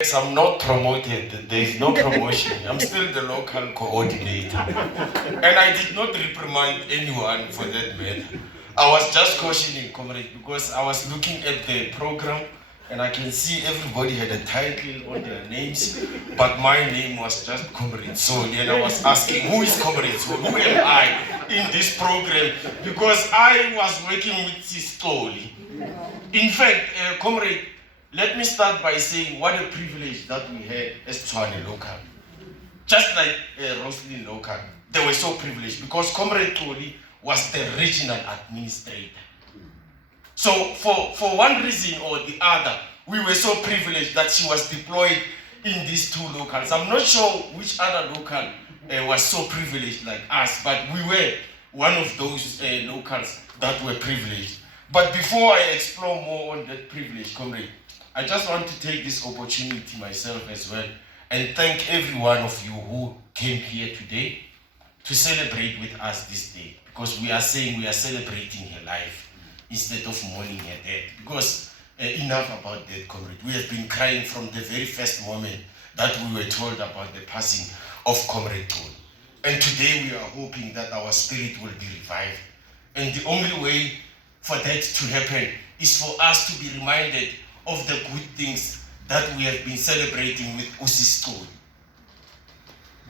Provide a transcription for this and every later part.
I'm not promoted, there is no promotion. I'm still the local coordinator. And I did not reprimand anyone for that matter. I was just cautioning, comrade, because I was looking at the program and I can see everybody had a title on their names, but my name was just Comrade Solly, and I was asking, who is Comrade Solly? Who am I in this program? Because I was working with Xoli. In fact, comrade, let me start by saying what a privilege that we had as Tshwane Local. Just like Roslyn Local, they were so privileged because Comrade Xoli was the regional administrator. So for one reason or the other, we were so privileged that she was deployed in these two locals. I'm not sure which other local was so privileged like us, but we were one of those locals that were privileged. But before I explore more on that privilege, comrade, I just want to take this opportunity myself as well and thank every one of you who came here today to celebrate with us this day, because we are saying we are celebrating her life instead of mourning her death. Because enough about that, comrade. We have been crying from the very first moment that we were told about the passing of Comrade Xoli. And today we are hoping that our spirit will be revived. And the only way for that to happen is for us to be reminded of the good things that we have been celebrating with Xoli.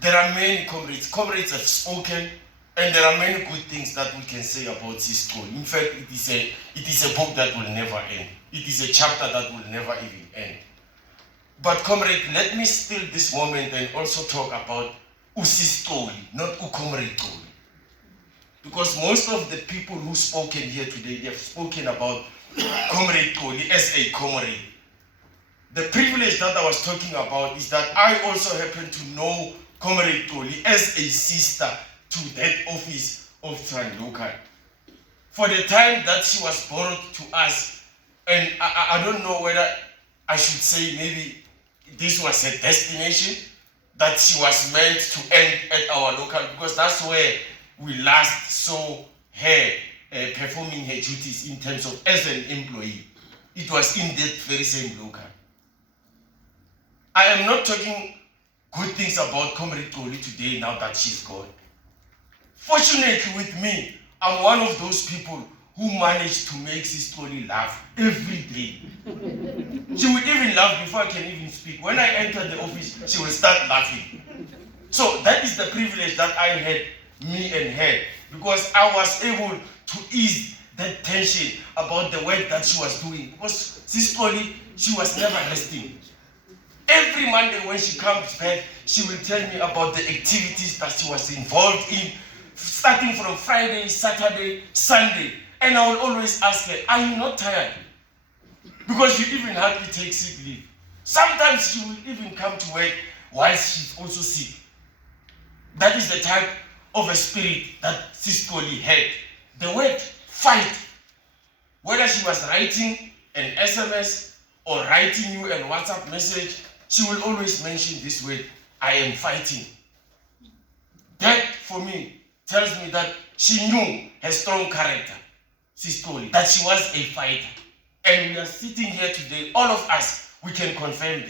There are many comrades. Comrades have spoken, and there are many good things that we can say about Xoli. In fact, it is a book that will never end. It is a chapter that will never even end. But comrade, let me steal this moment and also talk about Xoli, not Comrade Xoli. Because most of the people who spoken here today, they have spoken about Comrade Xoli as a comrade. The privilege that I was talking about is that I also happen to know Comrade Xoli as a sister to that office of Tshwane Local. For the time that she was borrowed to us, and I don't know whether I should say maybe this was her destination, that she was meant to end at our local, because that's where we last saw her performing her duties in terms of as an employee. It was in that very same local. I am not talking good things about Comrade Xoli today now that she's gone. Fortunately with me, I'm one of those people who managed to make Xoli laugh every day. She would even laugh before I can even speak. When I enter the office, she will start laughing. So that is the privilege that I had, me and her, because I was able to ease that tension about the work that she was doing. Because Xoli, she was never resting. Every Monday when she comes back, she will tell me about the activities that she was involved in, starting from Friday, Saturday, Sunday. And I will always ask her, are you not tired? Because you even hardly take sick leave. Sometimes she will even come to work while she's also sick. That is the type of a spirit that Xoli had. The word fight. Whether she was writing an SMS or writing you a WhatsApp message, she will always mention this word, I am fighting. That, for me, tells me that she knew her strong character, Xoli, that she was a fighter. And we are sitting here today, all of us, we can confirm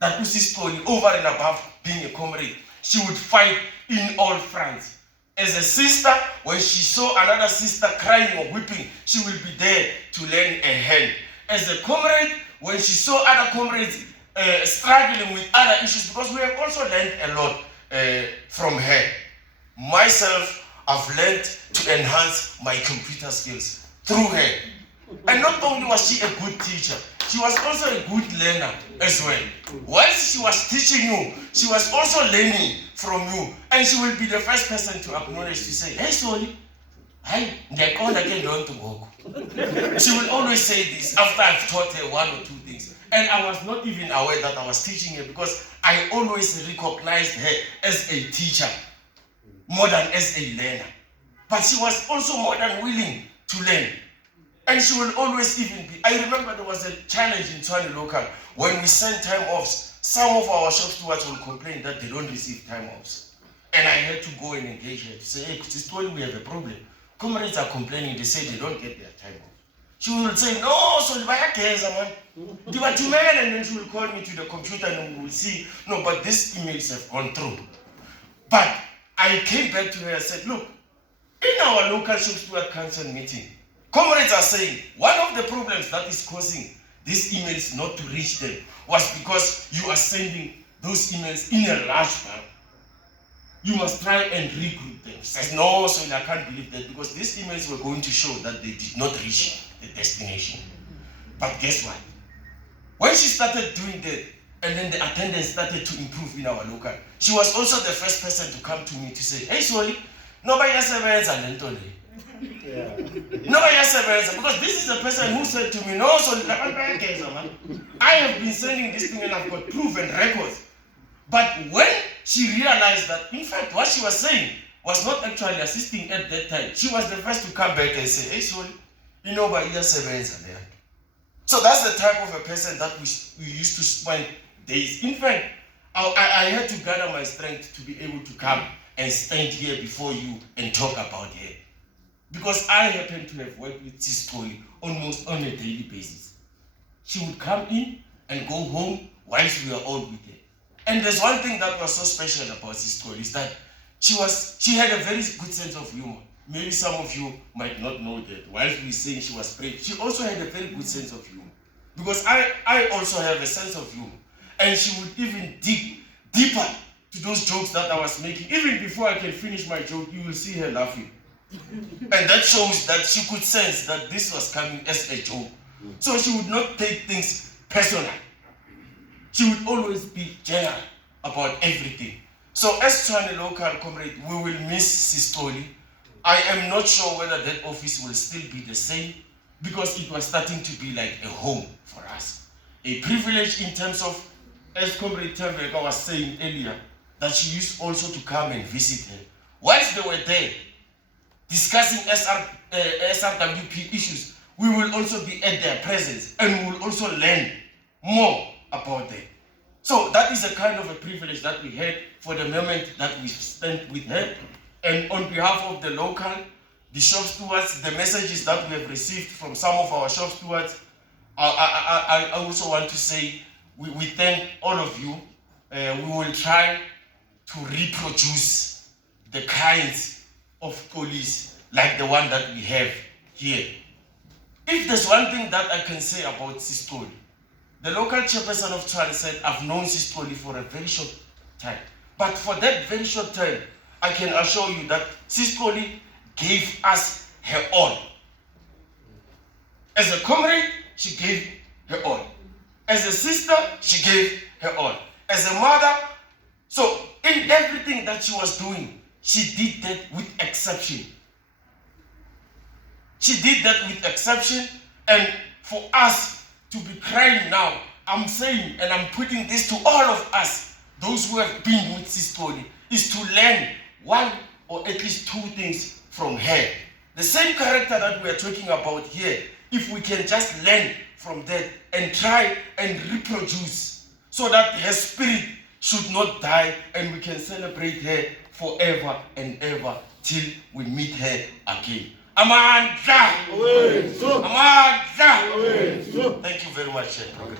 that Xoli, over and above being a comrade, she would fight in all fronts. As a sister, when she saw another sister crying or weeping, she will be there to lend a hand. As a comrade, when she saw other comrades struggling with other issues, because we have also learned a lot from her. Myself, I've learned to enhance my computer skills through her. And not only was she a good teacher, she was also a good learner as well. Whilst she was teaching you, she was also learning from you. And she will be the first person to acknowledge, to say, hey, Xoli, hi, she will always say this after I've taught her one or two things. And I was not even aware that I was teaching her, because I always recognized her as a teacher more than as a learner. But she was also more than willing to learn. And she will always even be. I remember there was a challenge in Tshwane Local. When we sent time offs, some of our shop stewards will complain that they don't receive time offs. And I had to go and engage her to say, hey, Xoli, we have a problem. Comrades are complaining, they say they don't get their time off. She will say, no, Xoli, man. And then she will call me to the computer and we will see, no, but these emails have gone through. But I came back to her and said, look, in our local shop steward council meeting, comrades are saying one of the problems that is causing these emails not to reach them was because you are sending those emails in a large bulk. You must try and regroup them. Says, no, so I can't believe that because these emails were going to show that they did not reach the destination. But guess what? When she started doing that, and then the attendance started to improve in our local, she was also the first person to come to me to say, hey, Xoli, nobody has ever because this is the person who said to me, no, so I have been sending this thing and I've got proof and records. But when she realized that, in fact, what she was saying was not actually assisting at that time, she was the first to come back and say, hey, sorry, you know, but so that's the type of a person that we used to spend days. In fact, I had to gather my strength to be able to come and stand here before you and talk about it. Because I happen to have worked with Xoli almost on a daily basis. She would come in and go home whilst we were all with her. And there's one thing that was so special about Xoli is that she had a very good sense of humor. Maybe some of you might not know that. Whilst we saying she was brave, she also had a very good sense of humor. Because I also have a sense of humor. And she would even dig deeper to those jokes that I was making. Even before I can finish my joke, you will see her laughing. And that shows that she could sense that this was coming as a joke. So she would not take things personal. She would always be general about everything. So as Tshwane Local Comrade, we will miss Xoli. I am not sure whether that office will still be the same because it was starting to be like a home for us. A privilege in terms of, as Comrade Tembeka was saying earlier, that she used also to come and visit her. Whilst they were there, discussing SRWP issues, we will also be at their presence and we will also learn more about them. So that is a kind of a privilege that we had for the moment that we spent with her. And on behalf of the local, the shop stewards, the messages that we have received from some of our shop stewards, I also want to say we thank all of you. We will try to reproduce the kinds of police like the one that we have here. If there's one thing that I can say about Xoli, the local chairperson of Tshwane said, I've known Xoli for a very short time. But for that very short time, I can assure you that Xoli gave us her all. As a comrade, she gave her all. As a sister, she gave her all. As a mother, so in everything that she was doing, she did that with exception. She did that with exception, and for us to be crying now, I'm saying, and I'm putting this to all of us, those who have been with Xoli, is to learn one or at least two things from her. The same character that we are talking about here, if we can just learn from that and try and reproduce so that her spirit should not die and we can celebrate her forever and ever till we meet her again. Amandla! Amandla! Thank you very much, Comrade.